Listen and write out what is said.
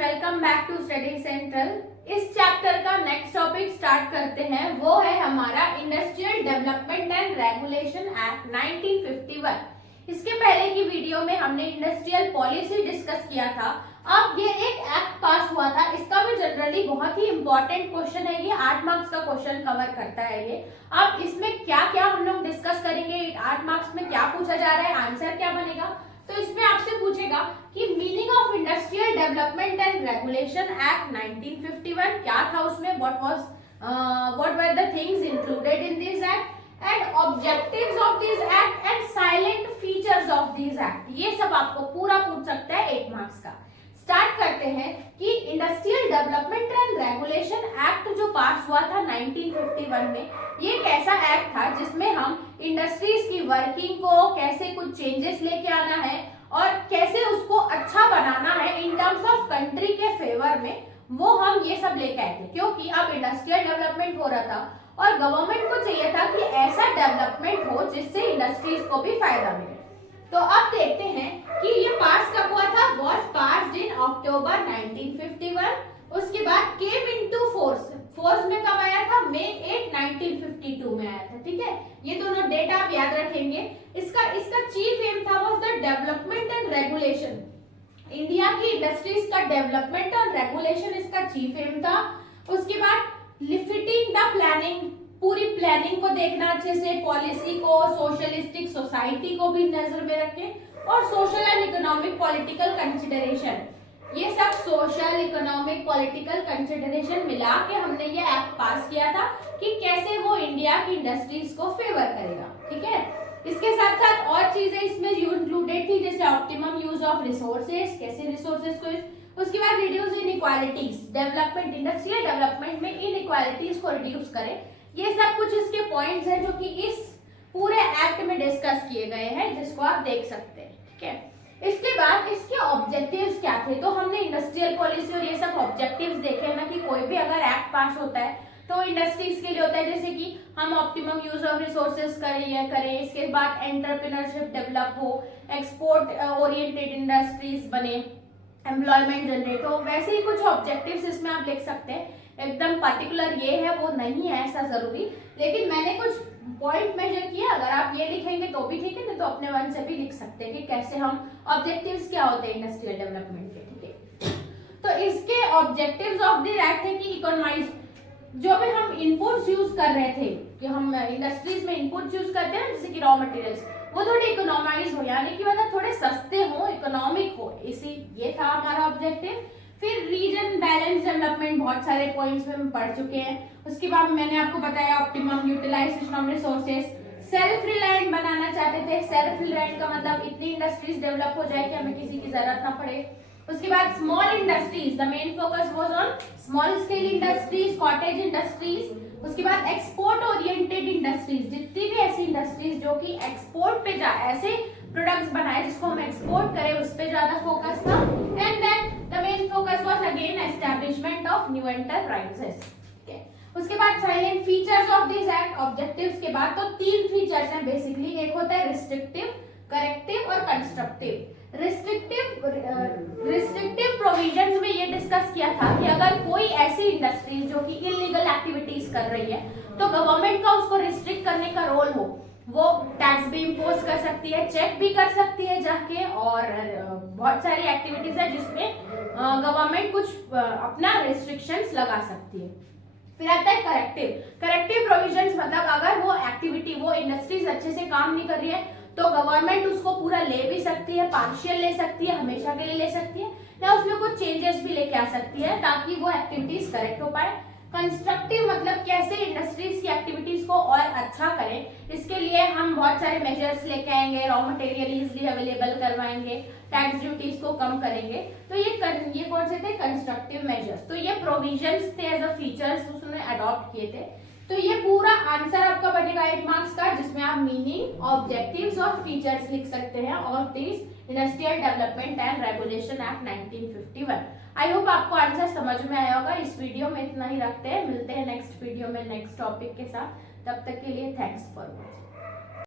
Welcome back to study central. इस chapter का next topic start करते हैं, वो है हमारा industrial development and regulation act 1951। इसके पहले की वीडियो में हमने इंडस्ट्रियल पॉलिसी डिस्कस किया था। अब ये एक एक्ट पास हुआ था, इसका भी जनरली बहुत ही इंपॉर्टेंट क्वेश्चन है, ये 8 मार्क्स का क्वेश्चन कवर करता है ये। अब इसमें क्या क्या हम लोग डिस्कस करेंगे, 8 मार्क्स में क्या पूछा जा रहा है, आंसर क्या बनेगा। तो इसमें आपसे पूछेगा कि meaning of industrial development and regulation act 1951 क्या था उसमें, what were the things included in this act and objectives of this act and silent features of this act. ये सब आपको पूरा पूछ सकता है 8 मार्क्स का। स्टार्ट करते हैं कि industrial development and regulation act जो पास हुआ था 1951 में, ये एक ऐसा एक्ट था जिसमें हम इंडस्ट्रीज की वर्किंग को कैसे कुछ चेंजेस लेके आना है और कैसे उसको अच्छा बनाना है इन टर्म्स ऑफ कंट्री के फेवर में, वो हम ये सब लेके आए थे। क्योंकि अब इंडस्ट्रियल डेवलपमेंट हो रहा था और गवर्नमेंट को चाहिए था कि ऐसा डेवलपमेंट हो जिससे इंडस्ट्रीज को भी फायदा मिले। तो अब देखते हैं कि ये पास कब हुआ था, वॉज पास्ड इन अक्टूबर 1951। उसके बाद केम इनटू फोर्स में कब आया था, मई 8 1952 में आया था। ठीक है, ये दोनों डेट आप याद रखेंगे। इसका चीफ एम था was the development and regulation, India की इंडस्ट्रीज का डेवलपमेंट और रेगुलेशन इसका चीफ एम था। उसके बाद लिफिटिंग द प्लानिंग, पूरी प्लानिंग को देखना अच्छे से, पॉलिसी को, सोशलिस्टिक सोसाइटी को भी नजर में रखें और social and economic political consideration, ये सब सोशल इकोनॉमिक पॉलिटिकल कंसिडरेशन मिला के हमने ये एक्ट पास किया था कि कैसे वो इंडिया की इंडस्ट्रीज को फेवर करेगा। ठीक है, इसके साथ साथ और चीजें इसमें इंक्लूडेड थी, जैसे ऑप्टिमम यूज ऑफ रिसोर्सेज, कैसे रिसोर्सेज को, उसके बाद reduce inequalities, development industrial development में इनइक्वालिटीज को रिड्यूस करें। ये सब कुछ इसके पॉइंट्स हैं जो कि इस पूरे एक्ट में डिस्कस किए गए हैं, जिसको आप देख सकते हैं। ठीक है, इसके बाद इसके ऑब्जेक्टिव्स क्या थे, तो हमने इंडस्ट्रियल पॉलिसी और ये सब ऑब्जेक्टिव्स देखे ना, कि कोई भी अगर एक्ट पास होता है तो इंडस्ट्रीज के लिए होता है, जैसे कि हम ऑप्टिमम यूज ऑफ रिसोर्सेज करें, इसके बाद एंटरप्रेन्योरशिप डेवलप हो, एक्सपोर्ट ओरिएंटेड इंडस्ट्रीज बने, एम्प्लॉयमेंट जनरेट हो, वैसे ही कुछ ऑब्जेक्टिव्स इसमें आप लिख सकते हैं। एकदम पर्टिकुलर ये है वो नहीं है ऐसा जरूरी, लेकिन मैंने कुछ पॉइंट मेजर किया, अगर आप ये लिखेंगे तो भी ठीक है, नहीं तो अपने मन से भी लिख सकते हैं कि कैसे हम ऑब्जेक्टिव्स क्या होते हैं इंडस्ट्रियल डेवलपमेंट के। ठीक है, तो इसके ऑब्जेक्टिव्स ऑफ द एक्ट है कि इकोनॉमाइज, जो भी हम इनपुट्स यूज कर रहे थे, कि हम इंडस्ट्रीज में इनपुट्स यूज करते हैं जैसे कि रॉ मटेरियल्स, वो थोड़े इकोनॉमाइज हो, यानी कि मतलब थोड़े सस्ते हो, इकोनॉमिक हो, इसी ये था हमारा ऑब्जेक्टिव। फिर रीजन बैलेंस डेवलपमेंट, बहुत सारे पॉइंट्स में हम पढ़ चुके हैं। उसके बाद मैंने आपको बताया optimum utilisation of resources, self reliant बनाना चाहते थे। सेल्फ रिलायंट का मतलब इतनी इंडस्ट्रीज डेवलप हो जाए कि हमें किसी की जरूरत ना पड़े। उसके बाद small industries, the main focus was on small scale industries, cottage industries. उसके बाद एक्सपोर्ट ओरिएंटेड इंडस्ट्रीज, जितनी भी ऐसी इंडस्ट्रीज जो कि एक्सपोर्ट पे जा, ऐसे प्रोडक्ट्स बनाए जिसको हम एक्सपोर्ट करें, उस पे ज्यादा फोकस था। And then the main focus was again establishment of new enterprises. उसके बाद silent features of this act, objectives के बाद तो 3 फीचर्स हैं बेसिकली, एक होता है रिस्ट्रिक्टिव, करेक्टिव और कंस्ट्रक्टिव। रिस्ट्रिक्टिव प्रोविजंस में ये डिस्कस किया था कि अगर कोई ऐसी इंडस्ट्री जो कि इलीगल एक्टिविटीज कर रही है तो गवर्नमेंट का उसको रिस्ट्रिक्ट करने का रोल हो, वो टैक्स भी इम्पोज कर सकती है, चेक भी कर सकती है जाके, और बहुत सारी एक्टिविटीज है जिसमें गवर्नमेंट कुछ अपना रिस्ट्रिक्शंस लगा सकती है। फिर आता है करेक्टिव प्रोविजंस, मतलब अगर वो एक्टिविटी, वो इंडस्ट्रीज अच्छे से काम नहीं कर रही है तो गवर्नमेंट उसको पूरा ले भी सकती है, पार्शियल ले सकती है, हमेशा के लिए ले सकती है, या उसमें कुछ चेंजेस भी लेके आ सकती है ताकि वो एक्टिविटीज करेक्ट हो पाए। कंस्ट्रक्टिव मतलब कैसे इंडस्ट्रीज की एक्टिविटीज को और अच्छा करें, इसके लिए हम बहुत सारे मेजर्स लेके आएंगे, रॉ मटेरियल इजिली अवेलेबल करवाएंगे, टैक्स ड्यूटीज को कम करेंगे। तो ये कौन से थे, कंस्ट्रक्टिव मेजर्स। तो ये प्रोविजंस थे एज अ फीचर्स, उसने अडॉप्ट किए थे। तो ये पूरा आंसर आपका बनेगा 8 मार्क्स का, जिसमें आप मीनिंग, ऑब्जेक्टिव्स और फीचर्स लिख सकते हैं और this industrial development and regulation act 1951। I hope आपको आंसर समझ में आया होगा। इस वीडियो में इतना ही रखते हैं, मिलते हैं नेक्स्ट वीडियो में नेक्स्ट टॉपिक के साथ। तब तक के लिए थैंक्स फॉर वॉचिंग।